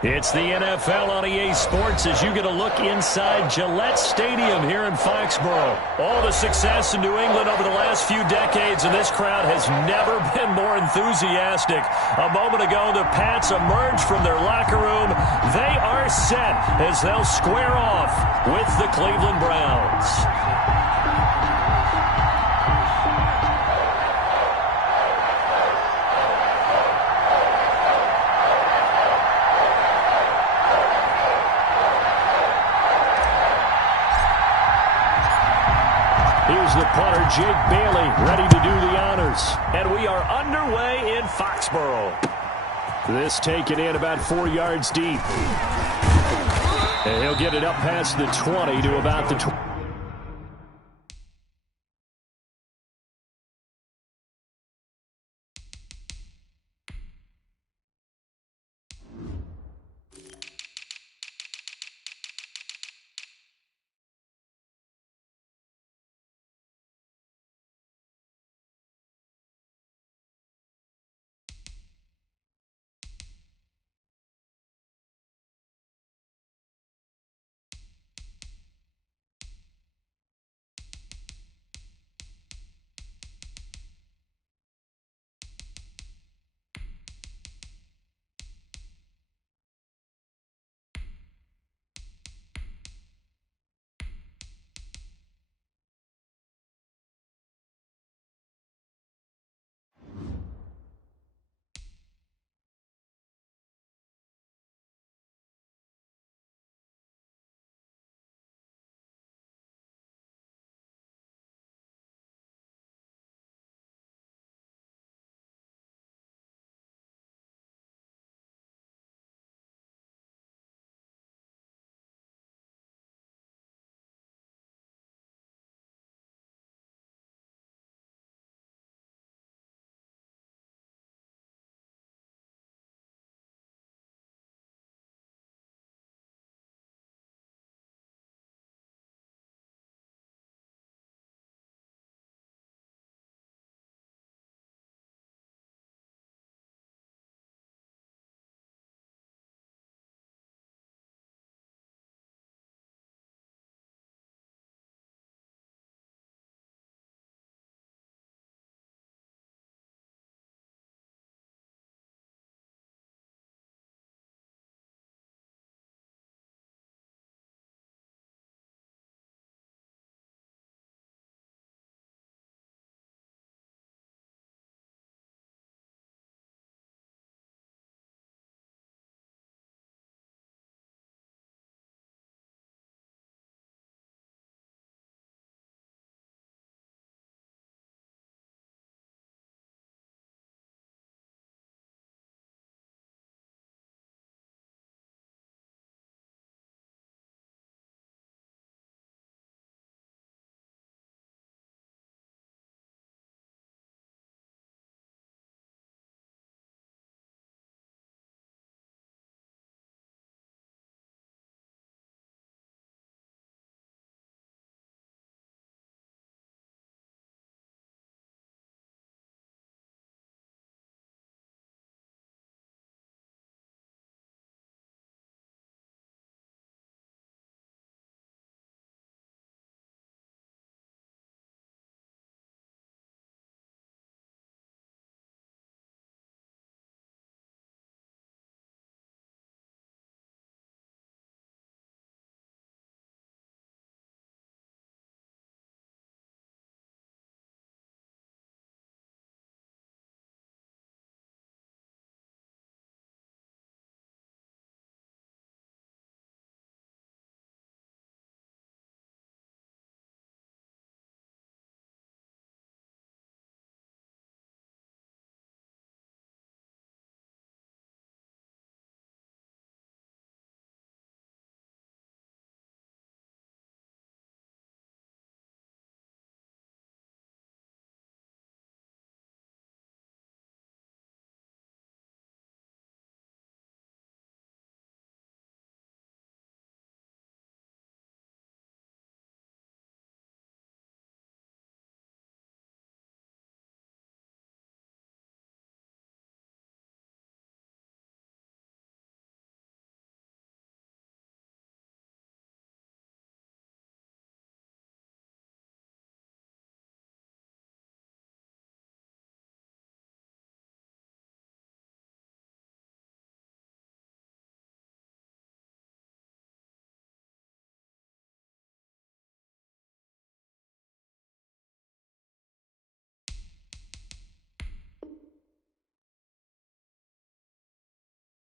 It's the NFL on EA Sports as you get a look inside Gillette Stadium here in Foxborough. All the success in New England over the last few decades, and this crowd has never been more enthusiastic. A moment ago, the Pats emerged from their locker room. They are set as they'll square off with the Cleveland Browns. Here's the punter, Jake Bailey, ready to do the honors. And we are underway in Foxborough. This taken in about 4 yards deep. And he'll get it up past the 20 to about the 20.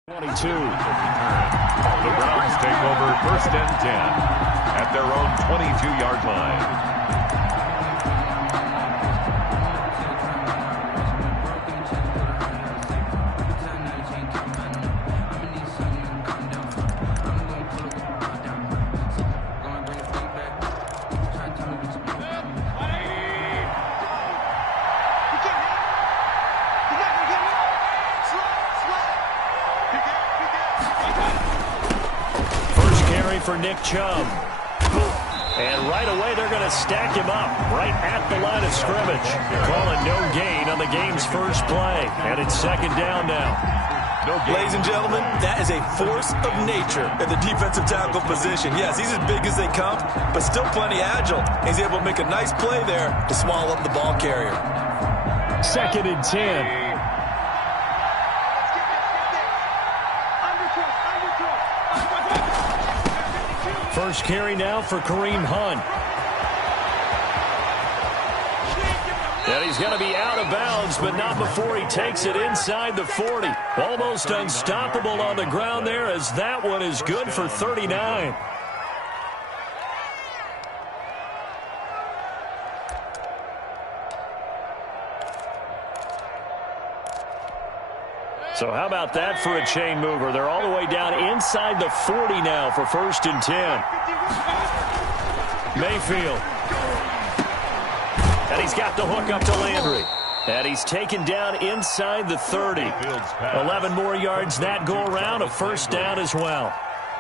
22. The Browns take over 1st and 10 at their own 22-yard line. For Nick Chubb. And right away, they're going to stack him up right at the line of scrimmage. Calling no gain on the game's first play. And it's 2nd down now. Ladies and gentlemen, that is a force of nature at the defensive tackle position. Yes, he's as big as they come, but still plenty agile. He's able to make a nice play there to swallow up the ball carrier. 2nd and 10. First carry now for Kareem Hunt. And he's going to be out of bounds, but not before he takes it inside the 40. Almost unstoppable on the ground there, as that one is good for 39. So how about that for a chain mover? They're all the way down inside the 40 now for 1st and 10. Mayfield. And he's got the hook up to Landry. And he's taken down inside the 30. 11 more yards that go around, a 1st down as well.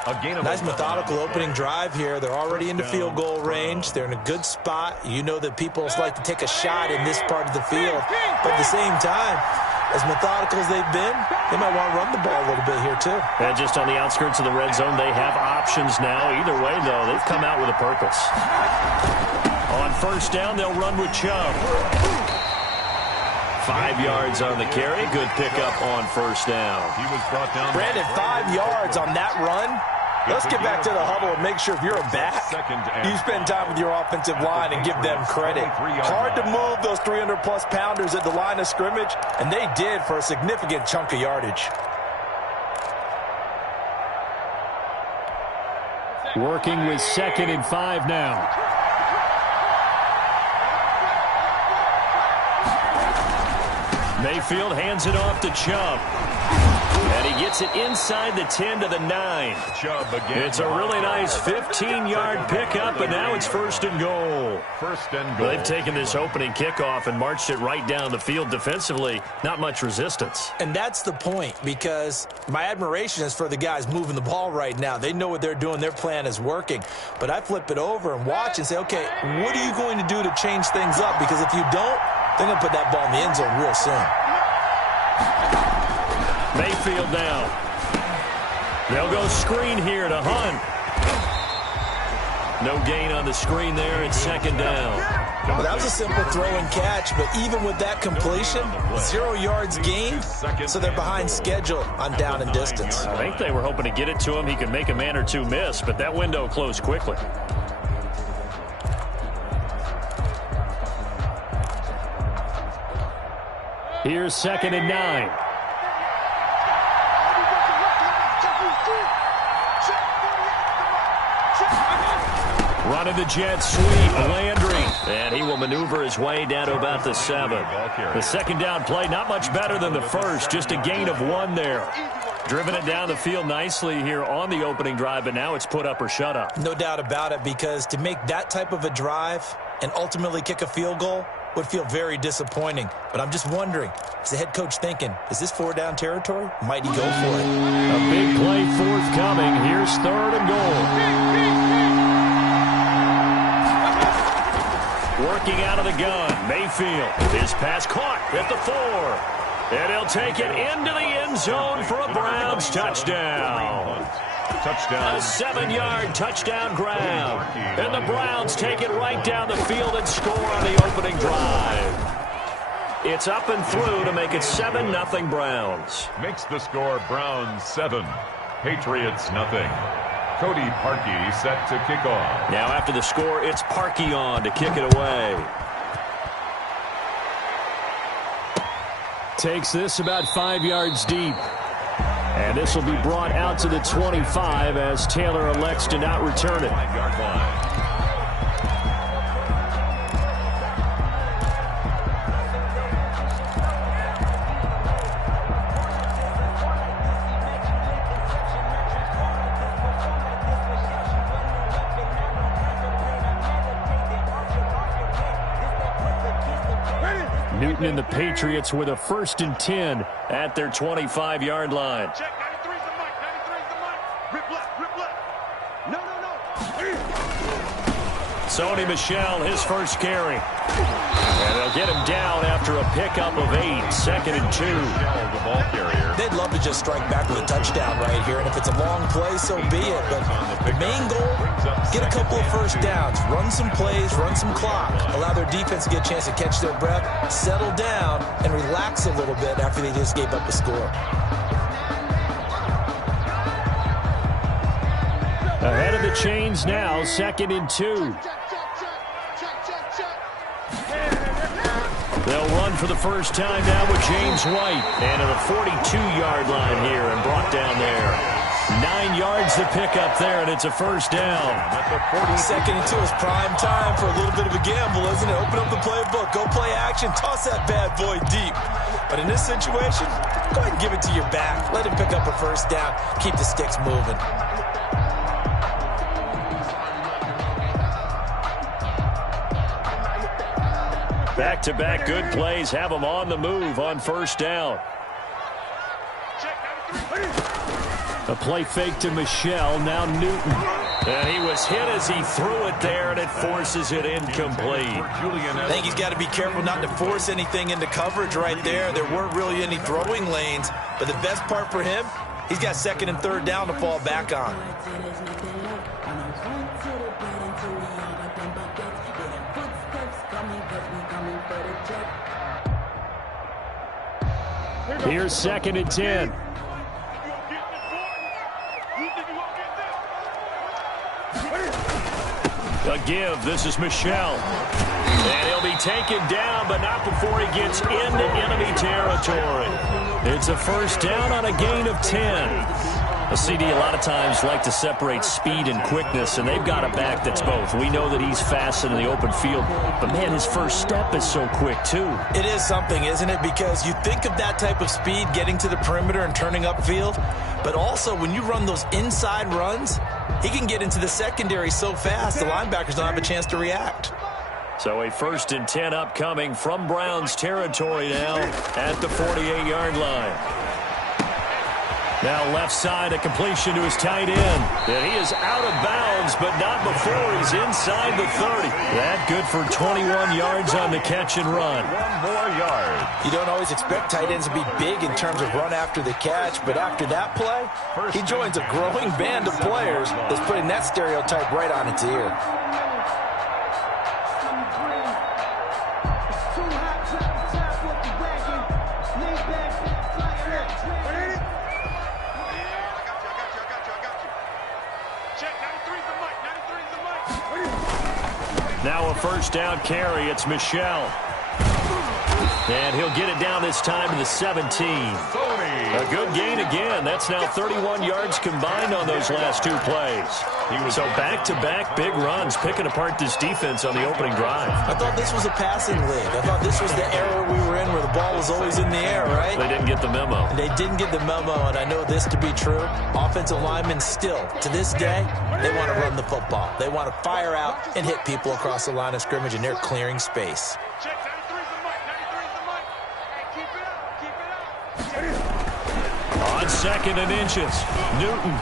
Nice methodical opening drive here. They're already into field goal range. They're in a good spot. You know that people like to take a shot in this part of the field. But at the same time, as methodical as they've been, they might want to run the ball a little bit here too. And just on the outskirts of the red zone, they have options now. Either way, though, they've come out with a purpose. On 1st down, they'll run with Chubb. 5 yards on the carry. Good pickup on 1st down. He was brought down. Brandon, 5 yards on that run. Let's get back to the huddle and make sure if you're a back, you spend time with your offensive line and give them credit. Hard to move those 300-plus pounders at the line of scrimmage, and they did for a significant chunk of yardage. Working with 2nd and 5 now. Mayfield hands it off to Chubb. And he gets it inside the 10 to the 9. Chubb again. It's a really nice 15-yard pickup, and now it's 1st and goal. 1st and goal. They've taken this opening kickoff and marched it right down the field defensively. Not much resistance. And that's the point, because my admiration is for the guys moving the ball right now. They know what they're doing. Their plan is working. But I flip it over and watch and say, okay, what are you going to do to change things up? Because if you don't, they're going to put that ball in the end zone real soon. Mayfield now. They'll go screen here to Hunt. No gain on the screen there. It's 2nd down. Well, that was a simple throw and catch, but even with that completion, 0 yards gained, so they're behind schedule on down and distance. I think they were hoping to get it to him. He could make a man or two miss, but that window closed quickly. Here's 2nd and 9. Running the jet sweep, Landry. And he will maneuver his way down to about the 7. The 2nd down play, not much better than the first. Just a gain of 1 there. Driven it down the field nicely here on the opening drive, but now it's put up or shut up. No doubt about it, because to make that type of a drive and ultimately kick a field goal would feel very disappointing. But I'm just wondering, is the head coach thinking, is this 4-down territory? Might he go for it? A big play forthcoming. Here's 3rd and goal. Working out of the gun, Mayfield. His pass caught at the 4. And he'll take it into the end zone for a Browns touchdown. Touchdown. A 7-yard touchdown grab. And the Browns take it right down the field and score on the opening drive. It's up and through to make it 7-0 Browns. Makes the score Browns 7, Patriots nothing. Cody Parkey set to kick off. Now after the score, it's Parkey on to kick it away. Takes this about 5 yards deep. And this will be brought out to the 25 as Taylor elects to not return it. Newton and the Patriots with a 1st and 10 at their 25-yard line. Check, 93's the mic, 93's the mic. Rip left, rip left. No. Sony Michel, his first carry. And they'll get him down after a pickup of 8, 2nd and 2. The ball carrier. They'd love to just strike back with a touchdown right here, and if it's a long play, so be it. But the main goal, get a couple of first downs, run some plays, run some clock, allow their defense to get a chance to catch their breath, settle down, and relax a little bit after they just gave up a score. Ahead of the chains now, 2nd and 2. They'll run for the first time now with James White. And at the 42-yard line here and brought down there. 9 yards to pick up there, and it's a first down. 2nd and 2 is prime time for a little bit of a gamble, isn't it? Open up the playbook, go play action, toss that bad boy deep. But in this situation, go ahead and give it to your back. Let him pick up a first down. Keep the sticks moving. Back-to-back good plays have them on the move on first down. A play fake to Michel, now Newton. And he was hit as he threw it there, and it forces it incomplete. I think he's got to be careful not to force anything into coverage right there. There weren't really any throwing lanes, but the best part for him, he's got 2nd and 3rd down to fall back on. Here's 2nd and 10. A give. This is Michel. And he'll be taken down, but not before he gets into enemy territory. It's a first down on a gain of 10. A CD a lot of times like to separate speed and quickness, and they've got a back that's both. We know that he's fast in the open field, but, man, his first step is so quick, too. It is something, isn't it? Because you think of that type of speed getting to the perimeter and turning upfield, but also when you run those inside runs, he can get into the secondary so fast the linebackers don't have a chance to react. So a 1st and 10 upcoming from Browns territory now at the 48-yard line. Now left side, a completion to his tight end. And he is out of bounds, but not before he's inside the 30. That good for 21 yards on the catch and run. 1 more yard. You don't always expect tight ends to be big in terms of run after the catch, but after that play, he joins a growing band of players that's putting that stereotype right on its ear. Now a first down carry. It's Michel. And he'll get it down this time to the 17. A good gain again. That's now 31 yards combined on those last 2 plays. So back-to-back big runs, picking apart this defense on the opening drive. I thought this was a passing league. I thought this was the era we were in where the ball was always in the air, right? They didn't get the memo. They didn't get the memo, and I know this to be true. Offensive linemen still, to this day, they want to run the football. They want to fire out and hit people across the line of scrimmage, and they're clearing space. Check, 93's the mic, 93's the mic. Hey, keep it up. On 2nd and inches, Newton.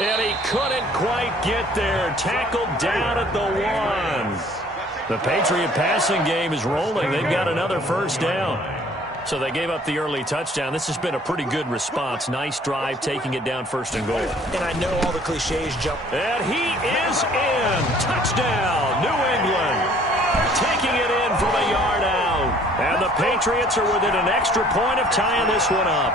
And he couldn't quite get there. Tackled down at the 1. The Patriot passing game is rolling. They've got another first down. So they gave up the early touchdown. This has been a pretty good response. Nice drive, taking it down 1st and goal. And I know all the cliches jump. And he is in. Touchdown, New England. Taking it in from a yard out. And the Patriots are within an extra point of tying this one up.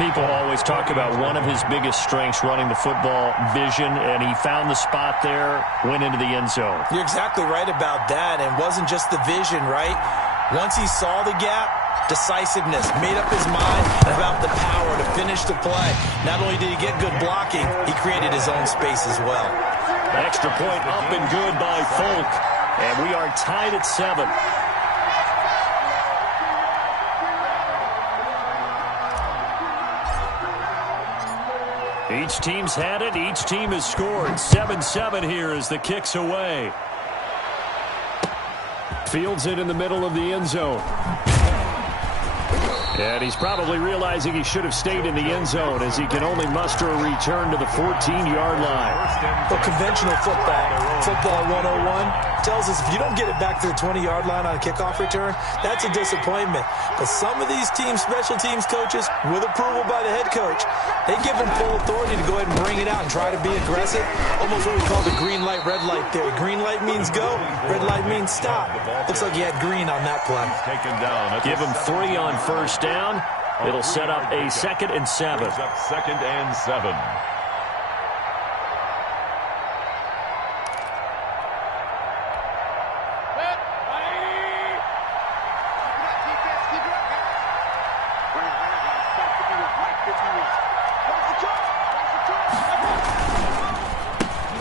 People always talk about one of his biggest strengths, running the football, vision, and he found the spot there, went into the end zone. You're exactly right about that, and it wasn't just the vision, right? Once he saw the gap, decisiveness, made up his mind about the power to finish the play. Not only did he get good blocking, he created his own space as well. Extra point up and good by Folk. And we are tied at 7. Each team's had it. Each team has scored. 7-7 here as the kick's away. Fields it in the middle of the end zone. And he's probably realizing he should have stayed in the end zone as he can only muster a return to the 14-yard line. Well, conventional football 101, tells us if you don't get it back to the 20-yard line on a kickoff return, that's a disappointment. But some of these teams, special teams coaches, with approval by the head coach, they give him full authority to go ahead and bring it out and try to be aggressive. Almost what we call the green light, red light theory. Green light means go, red light means stop. Looks like he had green on that play. Give him 3 on first down. It'll set up a 2nd and 7. Second and 7.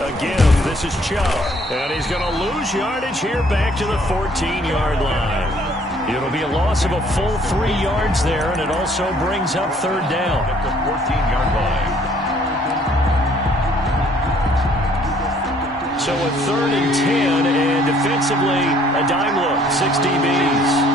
Again, this is Chubb. And he's going to lose yardage here back to the 14-yard line. It'll be a loss of a full 3 yards there, and it also brings up 3rd down. At the 14-yard line. So a 3rd and 10, and defensively, a dime look, 6 DBs.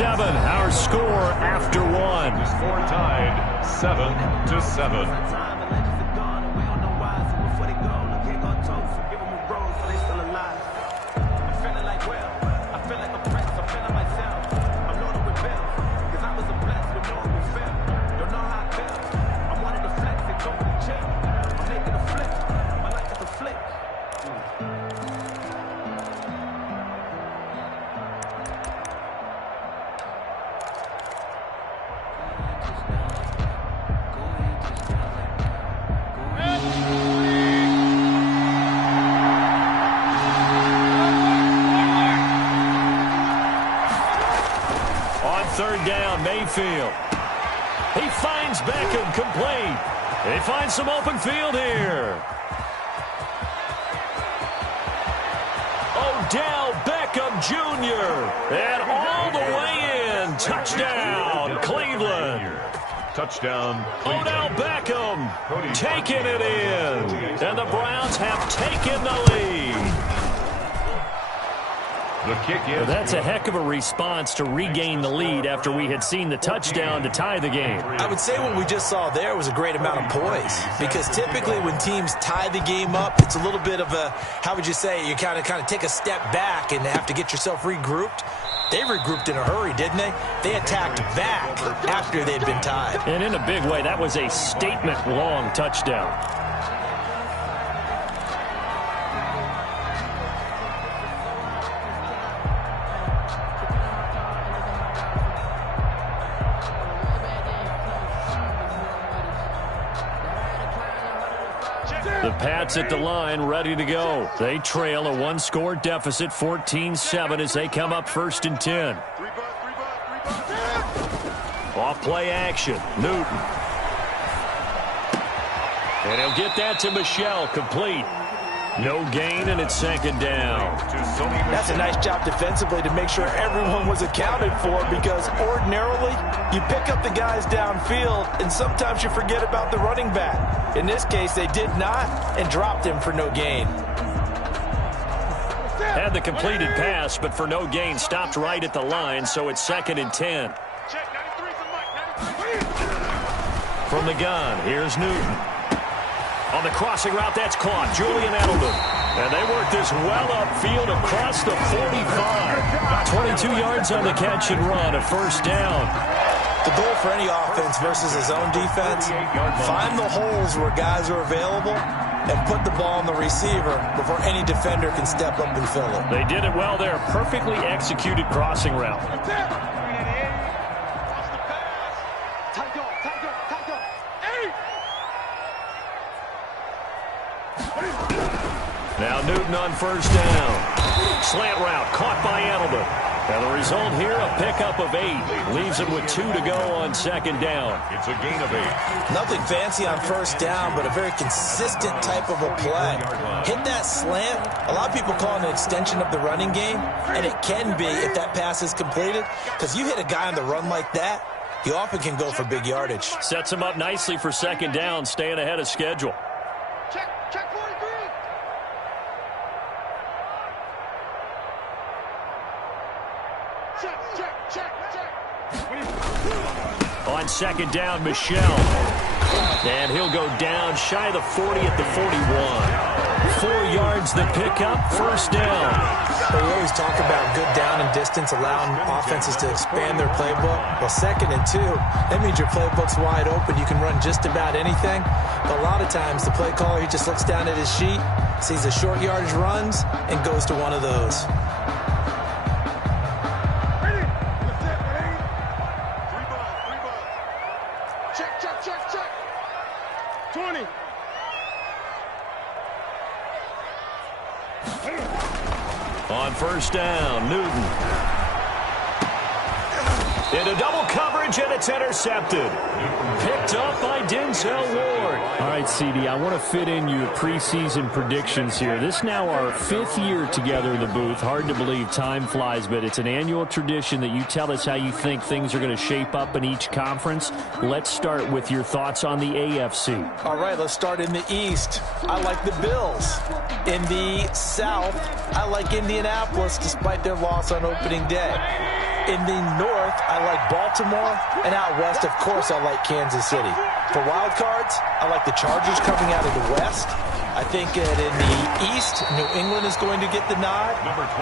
Our score after 1. Score tied 7-7. Mayfield. He finds Beckham complete. He finds some open field here. Odell Beckham Jr. And all the way in. Touchdown, Cleveland. Touchdown, Cleveland. Odell Beckham taking it in. And the Browns have taken the lead. The kick is That's a heck of a response to regain the lead after we had seen the touchdown to tie the game. I would say what we just saw there was a great amount of poise, because typically when teams tie the game up, it's a little bit of a, how would you say, you kind of take a step back and have to get yourself regrouped. They regrouped in a hurry, didn't they? They attacked back after they'd been tied. And in a big way, that was a statement-long touchdown. The Pats at the line, ready to go. They trail a 1-score deficit, 14-7, as they come up 1st and 10. Off play action, Newton. And he'll get that to Michel, complete. No gain, and it's 2nd down. That's a nice job defensively to make sure everyone was accounted for, because ordinarily you pick up the guys downfield and sometimes you forget about the running back. In this case, they did not and dropped him for no gain. Had the completed pass, but for no gain, stopped right at the line, so it's 2nd and 10. From the gun, here's Newton. On the crossing route, that's caught. Julian Edelman. And they work this well upfield across the 45. 22 yards on the catch and run, a 1st down. The goal for any offense versus his own defense, find the holes where guys are available and put the ball on the receiver before any defender can step up and fill it. They did it well there. Perfectly executed crossing route. Now Newton on first down. Slant route caught by Edelman. And the result here, a pickup of 8. Leaves it with 2 to go on second down. It's a gain of 8. Nothing fancy on first down, but a very consistent type of a play. Hit that slant. A lot of people call it an extension of the running game, and it can be if that pass is completed, because you hit a guy on the run like that, he often can go for big yardage. Sets him up nicely for second down, staying ahead of schedule. Check 43. Check. On second down, Michel. And he'll go down shy of the 40 at the 41. 4 yards the pickup, first down. We always talk about good down and distance, allowing offenses to expand their playbook. Well, 2nd and 2, that means your playbook's wide open. You can run just about anything. But a lot of times, the play caller, he just looks down at his sheet, sees the short yardage runs, and goes to one of those. Check. 20. On first down, Newton. Into double coverage, and it's intercepted. Picked up by Denzel Ward. All right, CD, I want to fit in your preseason predictions here. This is now our 5th year together in the booth. Hard to believe time flies, but it's an annual tradition that you tell us how you think things are going to shape up in each conference. Let's start with your thoughts on the AFC. All right, let's start in the East. I like the Bills. In the South, I like Indianapolis, despite their loss on opening day. In the North, I like Baltimore, and out West, of course, I like Kansas City. For wild cards, I like the Chargers coming out of the West. I think that in the East, New England is going to get the nod.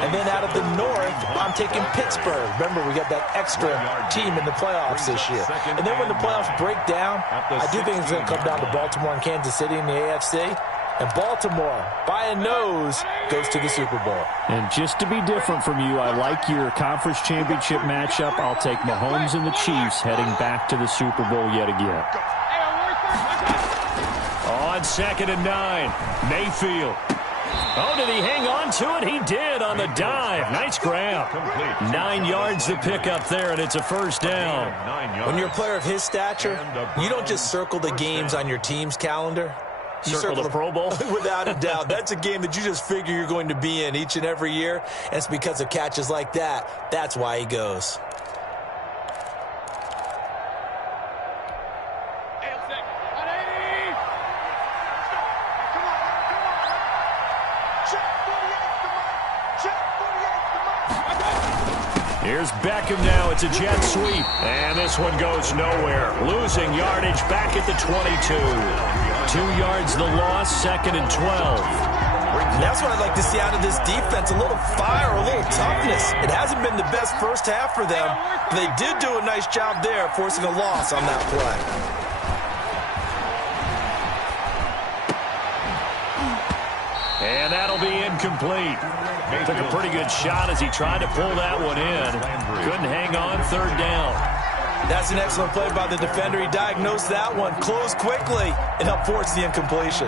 And then out of the North, I'm taking Pittsburgh. Remember, we got that extra team in the playoffs this year. And then when the playoffs break down, I do think it's going to come down to Baltimore and Kansas City in the AFC. And Baltimore, by a nose, goes to the Super Bowl. And just to be different from you, I like your conference championship matchup. I'll take Mahomes and the Chiefs heading back to the Super Bowl yet again. On 2nd and 9, Mayfield. Oh, did he hang on to it? He did on the dive. Nice grab. 9 yards the pickup there, and it's a first down. When you're a player of his stature, you don't just circle the games on your team's calendar. You circle the Pro Bowl? Without a doubt. That's a game that you just figure you're going to be in each and every year. And it's because of catches like that. That's why he goes. Here's Beckham now. It's a jet sweep. And this one goes nowhere. Losing yardage back at the 22. 2 yards the loss, 2nd and 12. That's what I'd like to see out of this defense. A little fire, a little toughness. It hasn't been the best first half for them, but they did do a nice job there, forcing a loss on that play. And that'll be incomplete. Took a pretty good shot as he tried to pull that one in. Couldn't hang on, 3rd down. That's an excellent play by the defender. He diagnosed that one, closed quickly, and helped force the incompletion.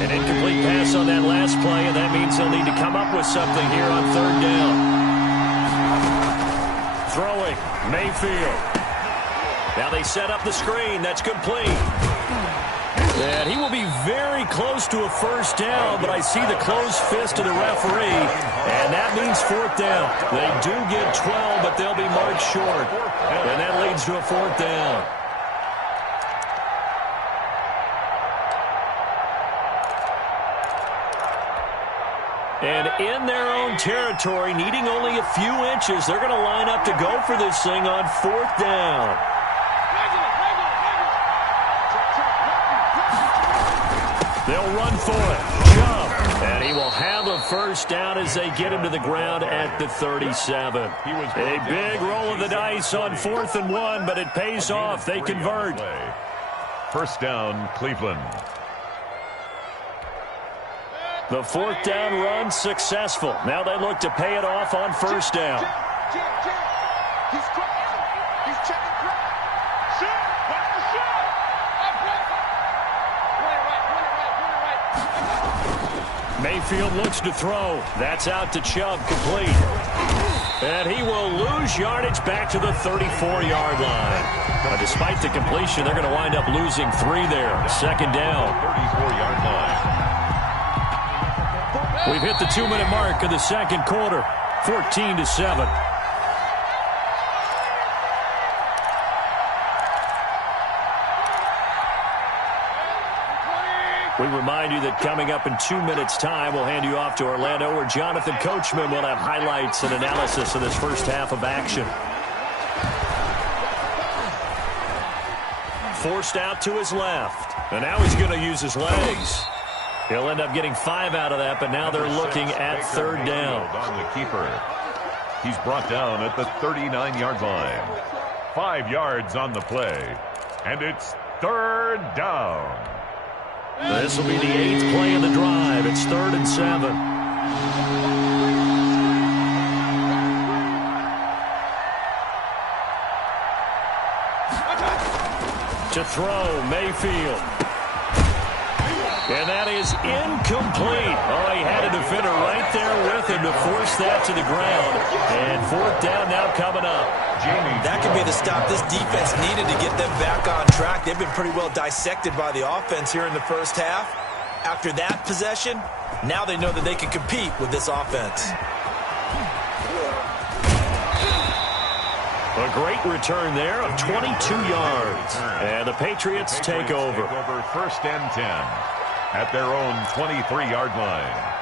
An incomplete pass on that last play, and that means they'll need to come up with something here on 3rd down. Throwing, Mayfield. Now they set up the screen. That's complete. And he will be very close to a first down, but I see the closed fist of the referee, and that means 4th down. They do get 12, but they'll be marked short, and that leads to a 4th down. And in their own territory, needing only a few inches, they're going to line up to go for this thing on 4th down. They'll run for it. Jump. And he will have a first down as they get him to the ground at the 37. A big roll of the dice on 4th and 1, but it pays off. They convert. First down, Cleveland. The fourth down run successful. Now they look to pay it off on first down. He's checking crowd. Shoot! Watch the shot! Mayfield looks to throw. That's out to Chubb, complete. And he will lose yardage back to the 34-yard line. But despite the completion, they're going to wind up losing 3 there. Second down. 34-yard line. We've hit the 2-minute mark of the second quarter. 14-7. We remind you that coming up in 2 minutes' time, we'll hand you off to Orlando, where Jonathan Coachman will have highlights and analysis of this first half of action. Forced out to his left. And now he's going to use his legs. He'll end up getting 5 out of that, but now they're looking at third down. On the keeper. He's brought down at the 39-yard line. 5 yards on the play. And it's third down. This will be the 8th play of the drive. It's 3rd and 7. To throw, Mayfield. And that is incomplete. Oh, he had a defender right there with him to force that to the ground. And fourth down now coming up. That could be the stop this defense needed to get them back on track. They've been pretty well dissected by the offense here in the first half. After that possession, now they know that they can compete with this offense. A great return there of 22 yards. And the Patriots take over. First and 10 at their own 23-yard line.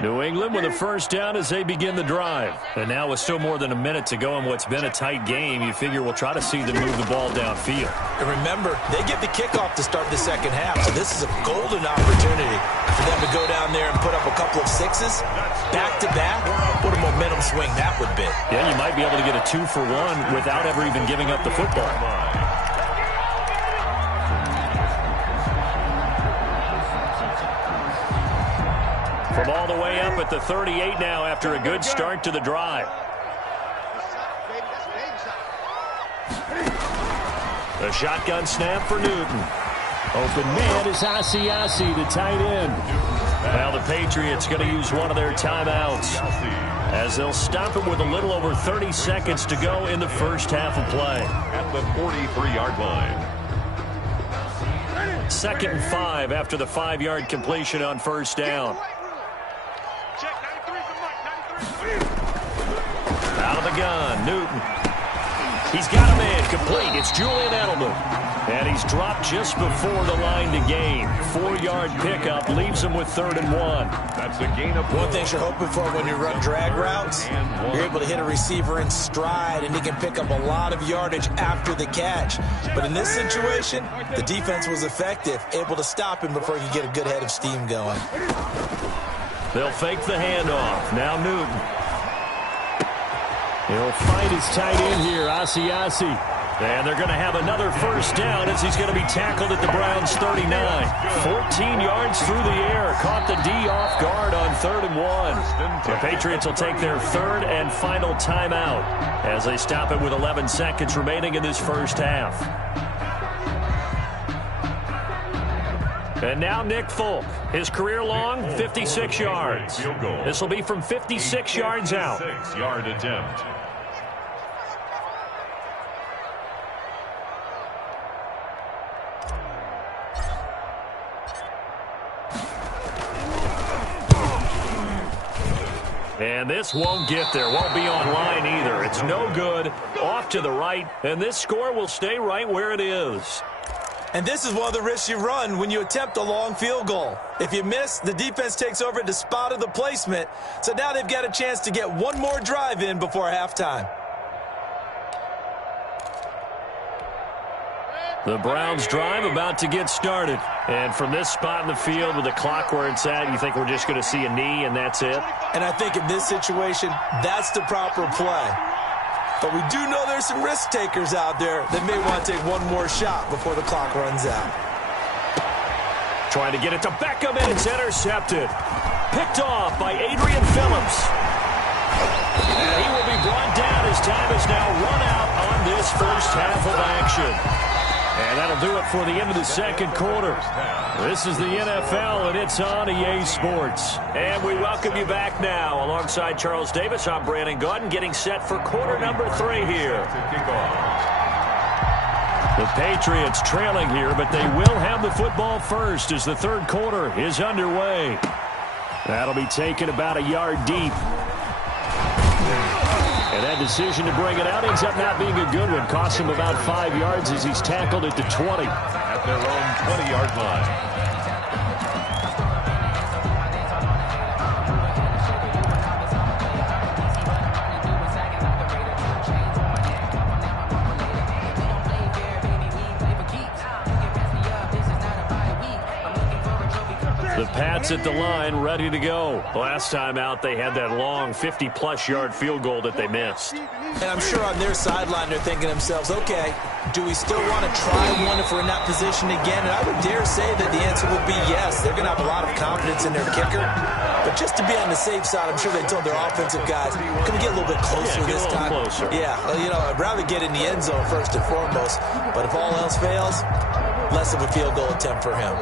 New England with a first down as they begin the drive. And now with still more than a minute to go in what's been a tight game, you figure we'll try to see them move the ball downfield. And remember, they get the kickoff to start the second half, so this is a golden opportunity for them to go down there and put up a couple of sixes back-to-back. What a momentum swing that would be. Yeah, you might be able to get a 2-for-1 without ever even giving up the football. From all the way up at the 38 now after a good start to the drive. The shotgun snap for Newton. Open man is Asiasi, the tight end. Now the Patriots going to use one of their timeouts as they'll stop it with a little over 30 seconds to go in the first half of play. At the 43-yard line. 2nd and 5 after the 5-yard completion on first down. Out of the gun, Newton. He's got a man complete. It's Julian Edelman. And he's dropped just before the line to gain. 4-yard pickup leaves him with 3rd and 1. That's a gain of 4. One thing you're hoping for when you run drag routes, you're able to hit a receiver in stride, and he can pick up a lot of yardage after the catch. But in this situation, the defense was effective, able to stop him before he could get a good head of steam going. They'll fake the handoff. Now Newton. He'll fight his tight end here, Asiasi. And they're going to have another first down as he's going to be tackled at the Browns' 39. 14 yards through the air. Caught the D off guard on 3rd and 1. The Patriots will take their 3rd and final timeout as they stop it with 11 seconds remaining in this first half. And now Nick Folk. His career long, 56 yards. This will be from 56 yards out. 6-yard attempt. And this won't get there. Won't be on line either. It's no good. Off to the right. And this score will stay right where it is. And this is one of the risks you run when you attempt a long field goal. If you miss, the defense takes over at the spot of the placement. So now they've got a chance to get one more drive in before halftime. The Browns drive about to get started. And from this spot in the field with the clock where it's at, you think we're just going to see a knee and that's it? And I think in this situation, that's the proper play. But we do know there's some risk takers out there that may want to take one more shot before the clock runs out. Trying to get it to Beckham, and it's intercepted. Picked off by Adrian Phillips. And he will be brought down as time is now run out on this first half of action. And that'll do it for the end of the second quarter. This is the NFL, and it's on EA Sports. And we welcome you back now. Alongside Charles Davis, I'm Brandon Gaudin, getting set for quarter number 3 here. The Patriots trailing here, but they will have the football first as the third quarter is underway. That'll be taken about a yard deep. And that decision to bring it out ends up not being a good one. Cost him about 5 yards as he's tackled at the 20. At their own 20-yard line. The Pats at the line, ready to go. Last time out, they had that long 50-plus yard field goal that they missed. And I'm sure on their sideline, they're thinking to themselves, okay, do we still want to try one if we're in that position again? And I would dare say that the answer would be yes. They're going to have a lot of confidence in their kicker. But just to be on the safe side, I'm sure they told their offensive guys, can we get a little bit closer this time? Closer. Yeah, you know, I'd rather get in the end zone first and foremost. But if all else fails, less of a field goal attempt for him.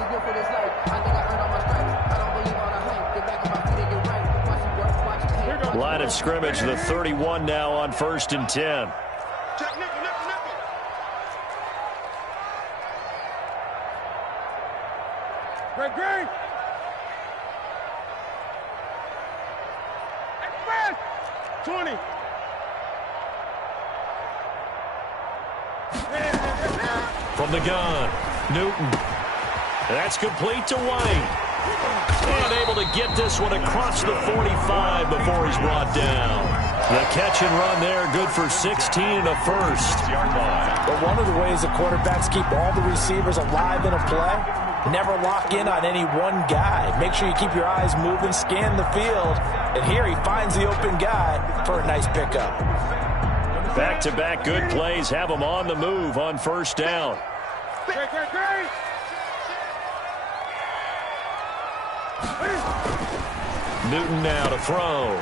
Line of scrimmage, the 31 now on 1st and 10. Great. Express. 20. From the gun, Newton. That's complete to White. And able to get this one across the 45 before he's brought down. The catch and run there, good for 16 and a first. But one of the ways the quarterbacks keep all the receivers alive in a play, never lock in on any one guy. Make sure you keep your eyes moving, scan the field. And here he finds the open guy for a nice pickup. Back-to-back good plays have him on the move on first down. Great. Newton now to throw.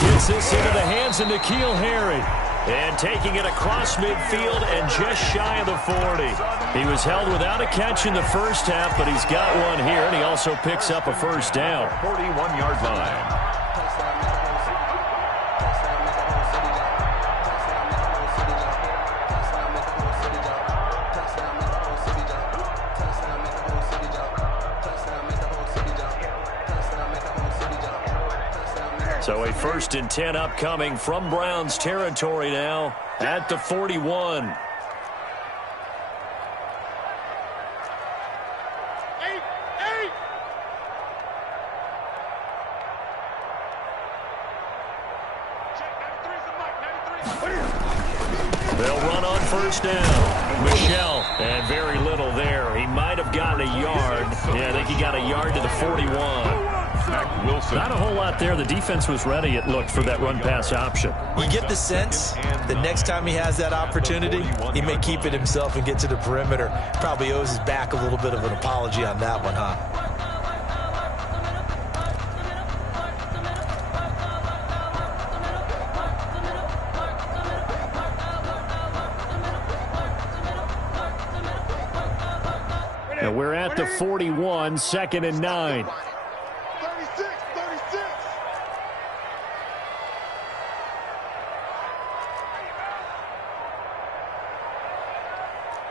Gets this into the hands of N'Keal Harry. And taking it across midfield and just shy of the 40. He was held without a catch in the first half, but he's got one here, and he also picks up a first down. 41-yard line. So a 1st and 10 upcoming from Browns territory now at the 41. They'll run on first down. Michel, and very little there. He might have gotten a yard. Yeah, I think he got a yard to the 41. Wilson. Not a whole lot there. The defense was ready, it looked, for that run-pass option. You get the sense that next time he has that opportunity, he may keep it himself and get to the perimeter. Probably owes his back a little bit of an apology on that one, huh? And we're at the 41, 2nd and 9. 36.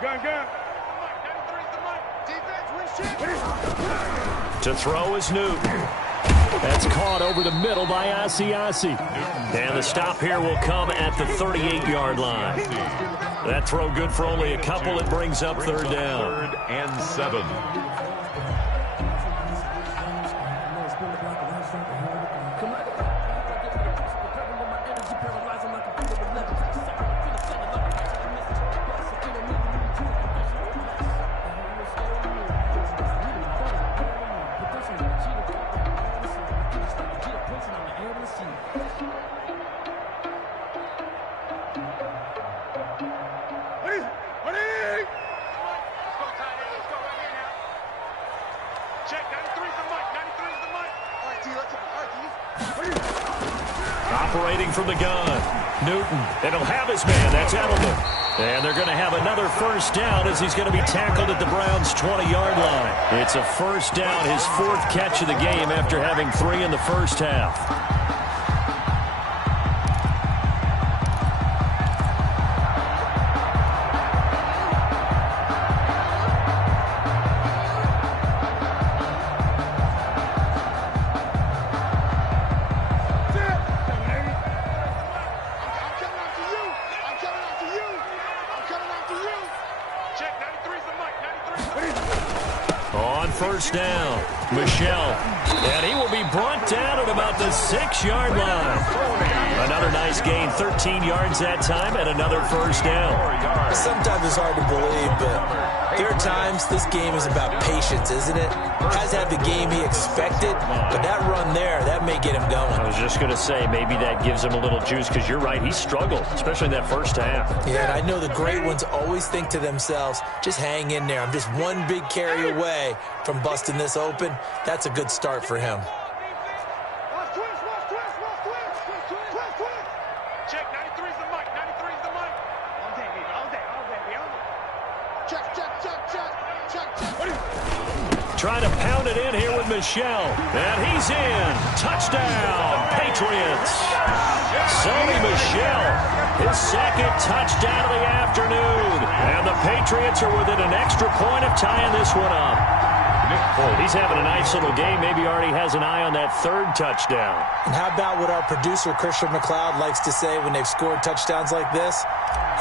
Gun. To throw is Newton. That's caught over the middle by Asiasi. And the stop here will come at the 38-yard line. That throw good for only a couple. It brings up third down. 3rd and 7. from the gun. Newton, and he'll have his man. That's Edelman. And they're going to have another first down as he's going to be tackled at the Browns' 20-yard line. It's a first down, his fourth catch of the game after having 3 in the first half. First down, Michel, and he will be brought down at about the 6-yard line. Another nice gain, 13 yards that time, and another first down. Sometimes it's hard to believe, but there are times this game is about patience, isn't it? Has had the game he expected, but that run there, that may get him going. I was just going to say, maybe that gives him a little juice, because you're right, he struggled, especially in that first half. Yeah, and I know the great ones always think to themselves, just hang in there. I'm just one big carry away from busting this open. That's a good start for him. Check, 93's the mic, 93's the mic. All day, baby, all day, baby, all day. Check. Trying to pound it in here with Michel. And he's in. Touchdown, Patriots. Sony Michel, his second touchdown of the afternoon. And the Patriots are within an extra point of tying this one up. He's having a nice little game. Maybe already has an eye on that third touchdown. And how about what our producer, Christian McLeod, likes to say when they've scored touchdowns like this?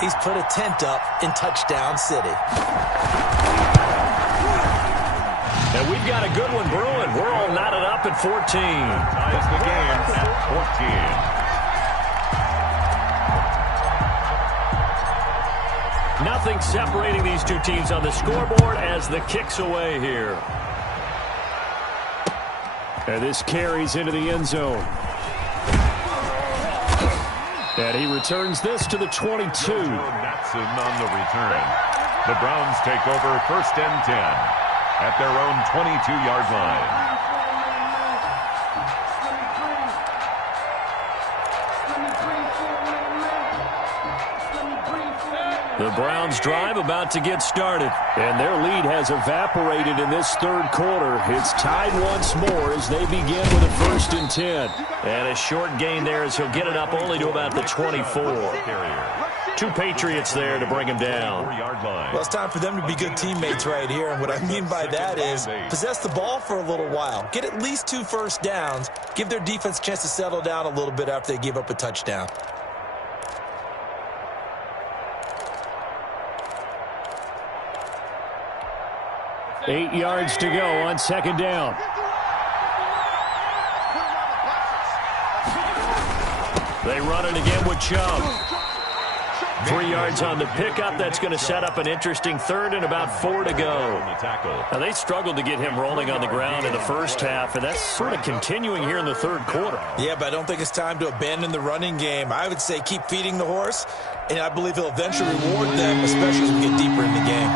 He's put a tent up in Touchdown City. And we've got a good one brewing. We're all knotted up at 14. Ties the game at 14. Nothing separating these two teams on the scoreboard as the kick's away here. And this carries into the end zone. And he returns this to the 22. Natson on the return. The Browns take over 1st and 10 at their own 22-yard line. The Browns drive about to get started, and their lead has evaporated in this third quarter. It's tied once more as they begin with a 1st and 10. And a short gain there as he'll get it up only to about the 24. Two Patriots there to bring him down. Well, it's time for them to be good teammates right here, and what I mean by that is possess the ball for a little while. Get at least 2 first downs. Give their defense a chance to settle down a little bit after they give up a touchdown. Eight yards to go on 2nd down. They run it again with Chubb. 3 yards on the pickup. That's going to set up an interesting 3rd and about 4 to go. Now, they struggled to get him rolling on the ground in the first half, and that's sort of continuing here in the third quarter. Yeah, but I don't think it's time to abandon the running game. I would say keep feeding the horse, and I believe he'll eventually reward them, especially as we get deeper in the game.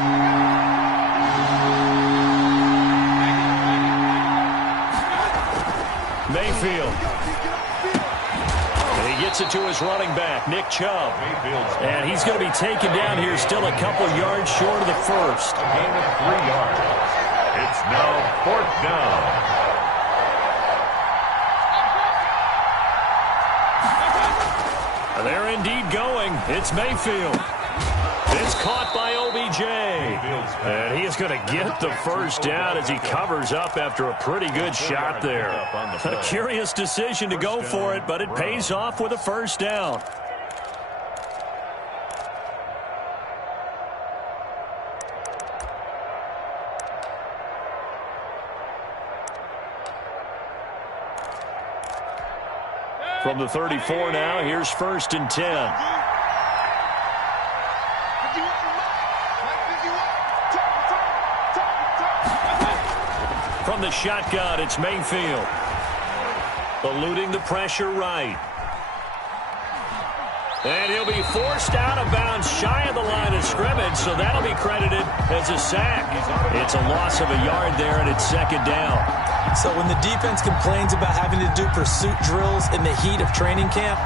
Mayfield. And he gets it to his running back, Nick Chubb. And he's going to be taken down here still a couple yards short of the first. A gain of 3 yards. It's now 4th down. They're indeed going. It's Mayfield. It's caught by OBJ. And he is going to get the first down as he covers up after a pretty good shot there. A curious decision to go for it, but it pays off with a first down. From the 34 now, here's 1st and 10. From the shotgun, it's Mayfield. Eluding the pressure right. And he'll be forced out of bounds shy of the line of scrimmage, so that'll be credited as a sack. It's a loss of a yard there, and it's 2nd down. So when the defense complains about having to do pursuit drills in the heat of training camp,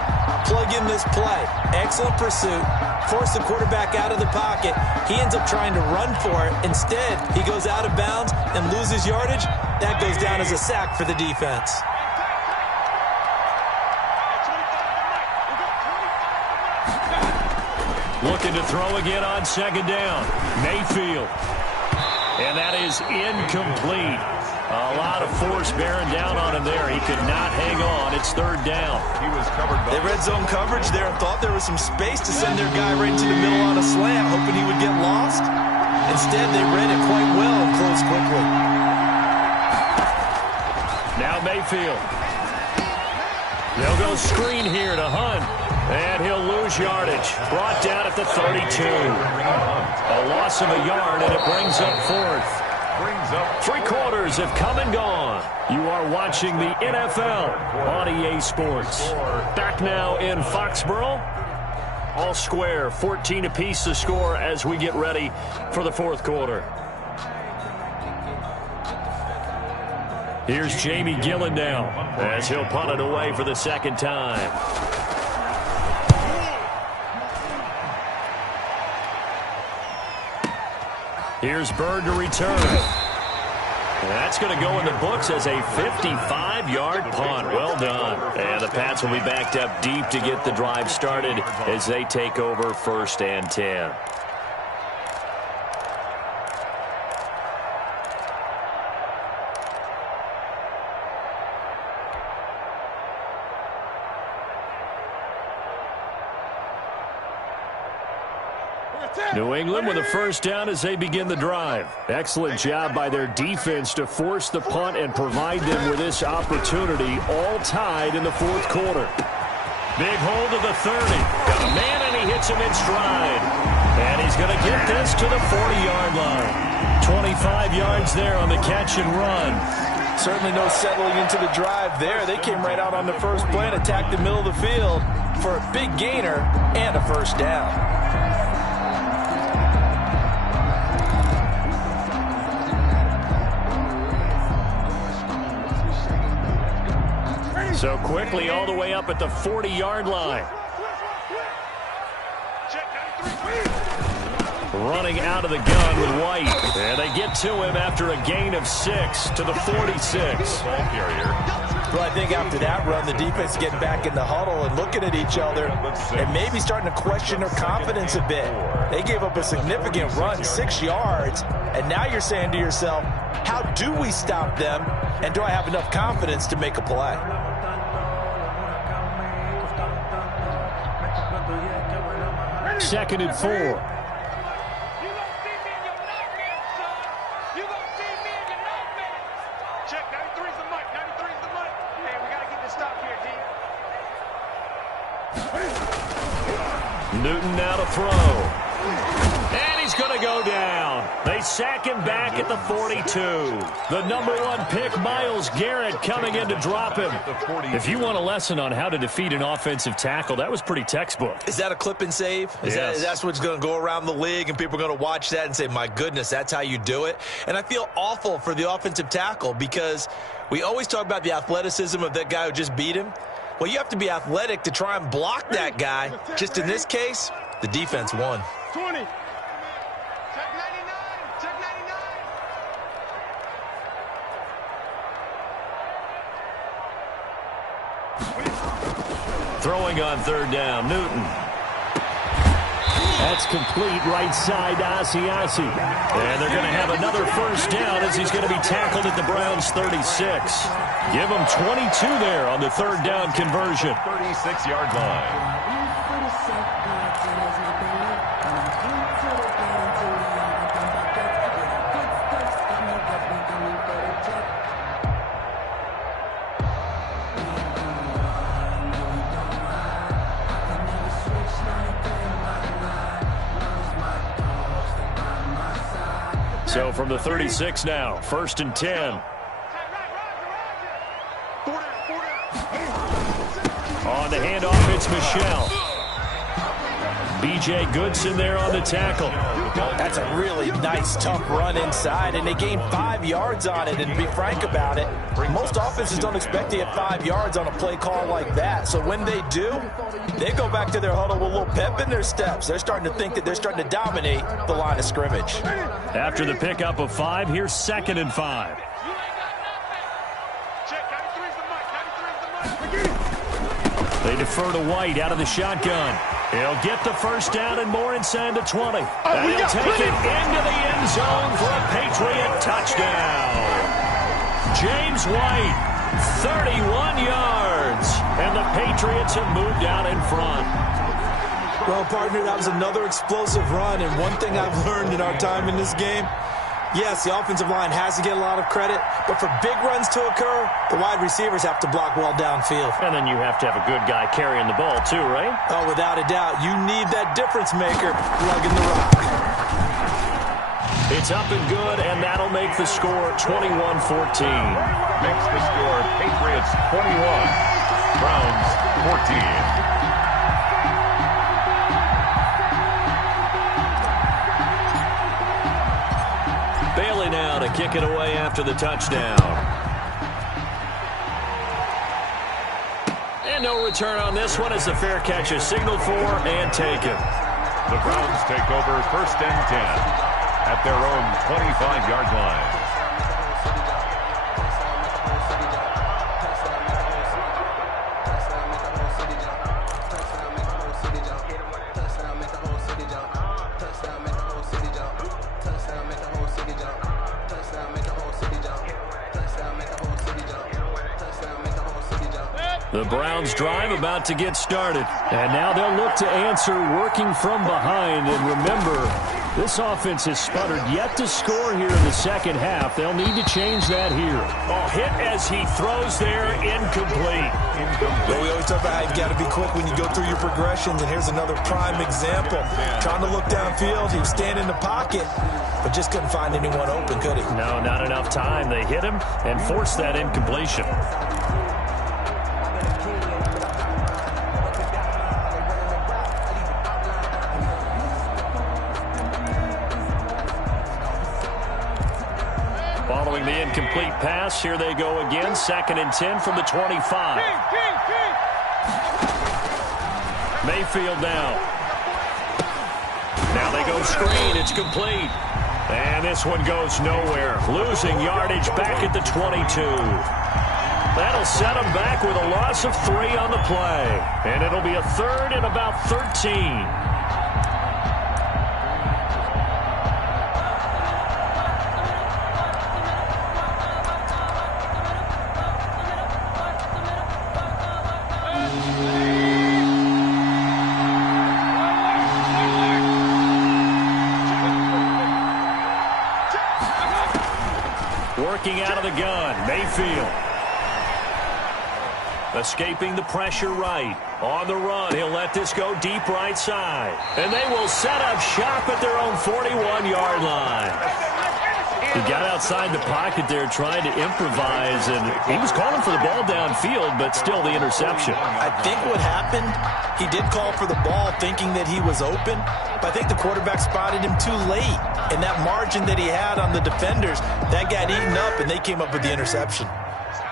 plug in this play. Excellent pursuit. Force the quarterback out of the pocket. He ends up trying to run for it. Instead, he goes out of bounds and loses yardage. That goes down as a sack for the defense. Looking to throw again on second down. Mayfield. And that is incomplete. A lot of force bearing down on him there. He could not hang on. It's third down. He was covered by... They red zone coverage there and thought there was some space to send their guy right into the middle on a slant, hoping he would get lost. Instead, they read it quite well and closed quickly. Now Mayfield. They'll go screen here to Hunt. And he'll lose yardage. Brought down at the 32. A loss of a yard, and it brings up fourth. Three quarters have come and gone. You are watching the NFL on EA Sports. Back now in Foxborough. All square, 14 apiece to score as we get ready for the fourth quarter. Here's Jamie Gillen now as he'll punt it away for the second time. Here's Bird to return. That's going to go in the books as a 55-yard punt. Well done. And the Pats will be backed up deep to get the drive started as they take over 1st and 10. New England with a first down as they begin the drive. Excellent job by their defense to force the punt and provide them with this opportunity, all tied in the fourth quarter. Big hold of the 30. Got a man and he hits him in stride. And he's going to get this to the 40-yard line. 25 yards there on the catch and run. Certainly no settling into the drive there. They came right out on the first play and attacked the middle of the field for a big gainer and a first down. So quickly all the way up at the 40-yard line. Running out of the gun with White. And they get to him after a gain of 6 to the 46. Well, I think after that run, the defense getting back in the huddle and looking at each other and maybe starting to question their confidence a bit. They gave up a significant run, 6 yards, and now you're saying to yourself, how do we stop them, and do I have enough confidence to make a play? Second and 4. You gonna see me in your no-man, son. You gonna see me in your no-man. Check, 93's the mic. 93's the mic. Hey, we gotta get this stop here, D. Newton now to throw. And he's going to go down. They sack him back at the 42. The number 1 pick, Myles Garrett, coming in to drop him. If you want a lesson on how to defeat an offensive tackle, that was pretty textbook. Is that a clip and save? Yes. That's what's going to go around the league, and people are going to watch that and say, my goodness, that's how you do it? And I feel awful for the offensive tackle because we always talk about the athleticism of that guy who just beat him. Well, you have to be athletic to try and block that guy. Just in this case, the defense won. 20. Check 99. Check 99. Throwing on third down, Newton. That's complete right side to Asiasi. And they're going to have another first down as he's going to be tackled at the Browns' 36. Give him 22 there on the third down conversion. 36-yard line. So from the 36 now, 1st and 10. On the handoff, it's Michel. B.J. Goodson there on the tackle. That's a really nice, tough run inside, and they gained 5 yards on it. And to be frank about it, most offenses don't expect to get 5 yards on a play call like that. So when they do, they go back to their huddle with a little pep in their steps. They're starting to think that they're starting to dominate the line of scrimmage. After the pickup of 5, here's 2nd and 5. They defer to White out of the shotgun. He'll get the first down and more inside the 20. And he'll take it into the end zone for a Patriot touchdown. James White, 31 yards. And the Patriots have moved out in front. Well, partner, that was another explosive run. And one thing I've learned in our time in this game, yes, the offensive line has to get a lot of credit, but for big runs to occur, the wide receivers have to block well downfield. And then you have to have a good guy carrying the ball too, right? Oh, without a doubt. You need that difference maker lugging the rock. It's up and good, and that'll make the score 21-14. Makes the score Patriots 21, Browns 14. Bailey now to kick it away after the touchdown. And no return on this one as the fair catch is signaled for and taken. The Browns take over 1st and 10 at their own 25-yard line. The Browns drive about to get started. And now they'll look to answer working from behind. And remember, this offense has sputtered yet to score here in the second half. They'll need to change that here. Oh, hit as he throws there, incomplete. Well, we always talk about how you've got to be quick when you go through your progressions, and here's another prime example. Trying to look downfield, he was standing in the pocket, but just couldn't find anyone open, could he? No, not enough time. They hit him and forced that incompletion. Following the incomplete pass, here they go again. 2nd and 10 from the 25. Mayfield now. Now they go screen. It's complete. And this one goes nowhere. Losing yardage back at the 22. That'll set them back with a loss of 3 on the play. And it'll be a 3rd and about 13. Working out of the gun, Mayfield. Escaping the pressure right. On the run, he'll let this go deep right side. And they will set up shop at their own 41-yard line. He got outside the pocket there trying to improvise, and he was calling for the ball downfield, but still the interception. I think what happened, he did call for the ball thinking that he was open, but I think the quarterback spotted him too late. And that margin that he had on the defenders, that got eaten up, and they came up with the interception.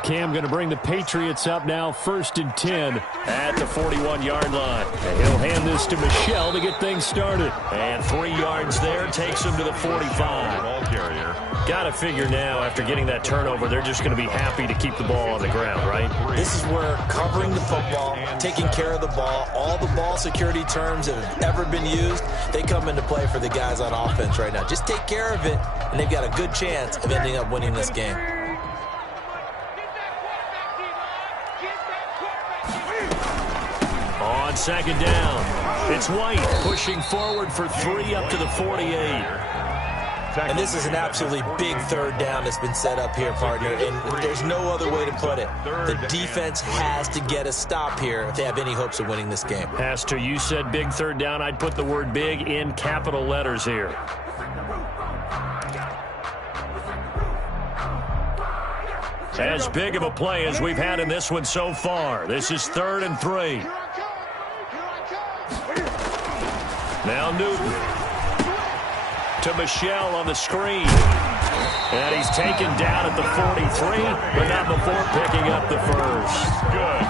Cam going to bring the Patriots up now, 1st and 10 at the 41-yard line. And he'll hand this to Michel to get things started. And 3 yards there takes him to the 45. Ball carrier. Got to figure now, after getting that turnover, they're just going to be happy to keep the ball on the ground, right? This is where covering the football, taking care of the ball, all the ball security terms that have ever been used, they come into play for the guys on offense right now. Just take care of it, and they've got a good chance of ending up winning this game. On 2nd down, it's White pushing forward for 3 up to the 48. And this is an absolutely big 3rd down that's been set up here, partner, and there's no other way to put it. The defense has to get a stop here if they have any hopes of winning this game. Has to. You said big 3rd down. I'd put the word big in capital letters here. As big of a play as we've had in this one so far. This is 3rd and 3. Now Newton to Michel on the screen. And he's taken down at the 43, but not before picking up the first. Good.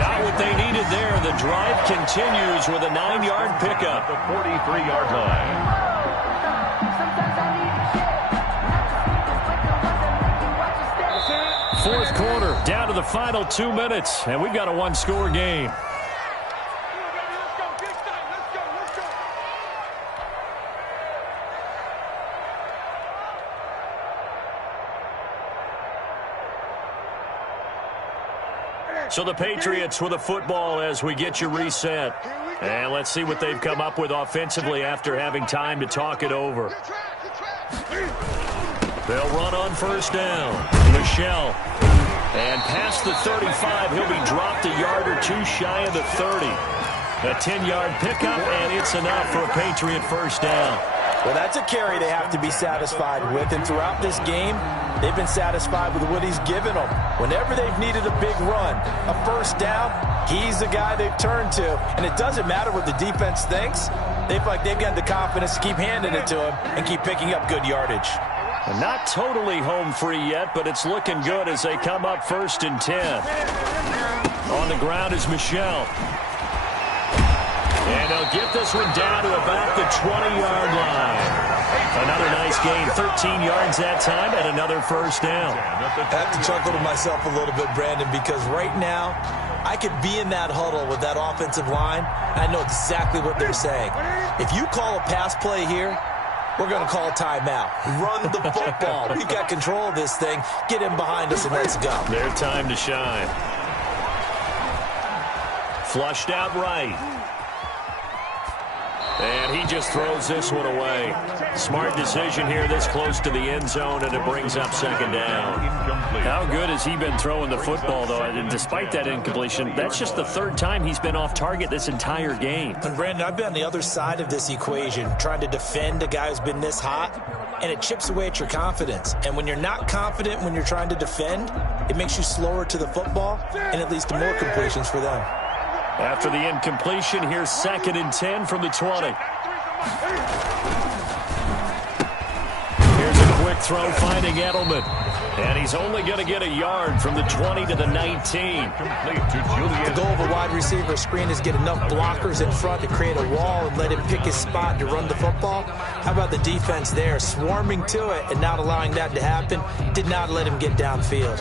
Got what they needed there. The drive continues with a 9-yard pickup. The 43-yard line. Fourth quarter, down to the final 2 minutes, and we've got a one-score game. So the Patriots with a football as we get you reset. And let's see what they've come up with offensively after having time to talk it over. They'll run on first down. Michel. And past the 35, he'll be dropped a yard or two shy of the 30. A 10-yard pickup, and it's enough for a Patriot first down. Well, that's a carry they have to be satisfied with. And throughout this game, they've been satisfied with what he's given them. Whenever they've needed a big run, a first down, he's the guy they've turned to. And it doesn't matter what the defense thinks. They feel like they've got the confidence to keep handing it to him and keep picking up good yardage. Not totally home free yet, but it's looking good as they come up 1st and 10. On the ground is Michel. And they'll get this one down to about the 20-yard line. Another nice gain, 13 yards that time, and another first down. I have to chuckle to myself a little bit, Brandon, because right now I could be in that huddle with that offensive line, and I know exactly what they're saying. If you call a pass play here, we're going to call a timeout. Run the football. We've got control of this thing. Get him behind us and let's go. Their time to shine. Flushed out right. And he just throws this one away. Smart decision here this close to the end zone, and it brings up second down. How good has he been throwing the football, though? And despite that incompletion, that's just the third time he's been off target this entire game. And, Brandon, I've been on the other side of this equation, trying to defend a guy who's been this hot, and it chips away at your confidence. And when you're not confident when you're trying to defend, it makes you slower to the football, and it leads to more completions for them. After the incompletion, here's 2nd and 10 from the 20. Here's a quick throw finding Edelman. And he's only going to get a yard from the 20 to the 19. The goal of a wide receiver screen is get enough blockers in front to create a wall and let him pick his spot to run the football. How about the defense there, swarming to it and not allowing that to happen? Did not let him get downfield.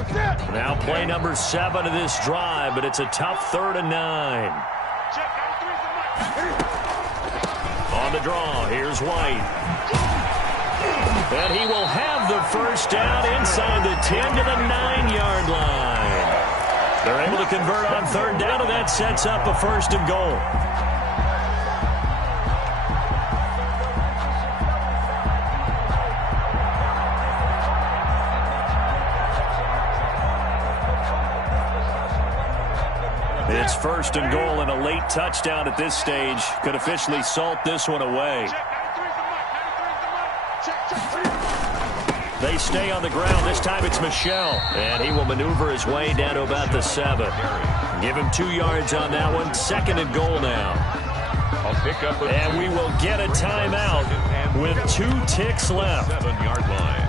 Now play number 7 of this drive, but it's a tough 3rd and 9. On the draw, here's White. And he will have the first down inside the 10 to the 9-yard line. They're able to convert on 3rd down, and that sets up a 1st and goal. It's 1st and goal, and a late touchdown at this stage could officially salt this one away. They stay on the ground. This time it's Michel. And he will maneuver his way down to about the 7. Give him 2 yards on that one. 2nd and goal now. And we will get a timeout with 2 ticks left. 7-yard line.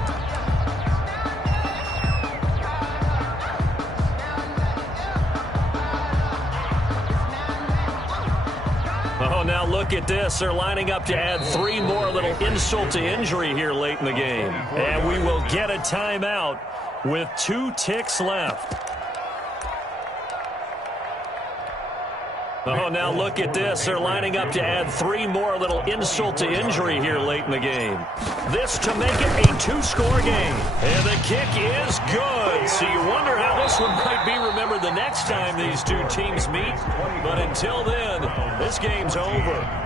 Oh, now look at this. They're lining up to add 3 more, a little insult to injury here late in the game. And we will get a timeout with 2 ticks left. Oh, now look at this. They're lining up to add 3 more, a little insult to injury here late in the game. This to make it a 2-score game. And the kick is good. So you wonder how this one might be remembered the next time these 2 teams meet. But until then, this game's over.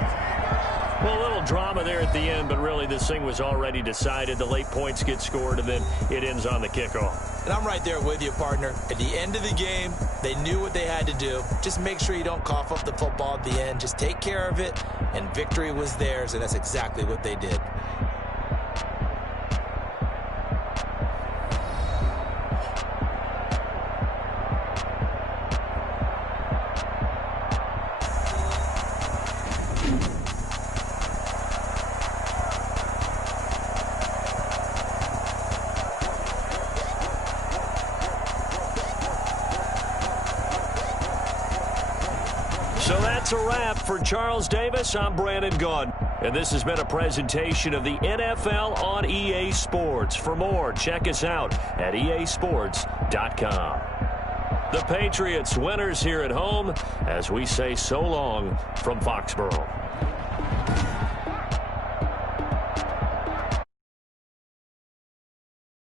Well, a little drama there at the end, but really this thing was already decided. The late points get scored, and then it ends on the kickoff. And I'm right there with you, partner. At the end of the game, they knew what they had to do. Just make sure you don't cough up the football at the end. Just take care of it, and victory was theirs, and that's exactly what they did. So that's a wrap. For Charles Davis, I'm Brandon Gaudin. And this has been a presentation of the NFL on EA Sports. For more, check us out at easports.com. The Patriots winners here at home as we say so long from Foxborough.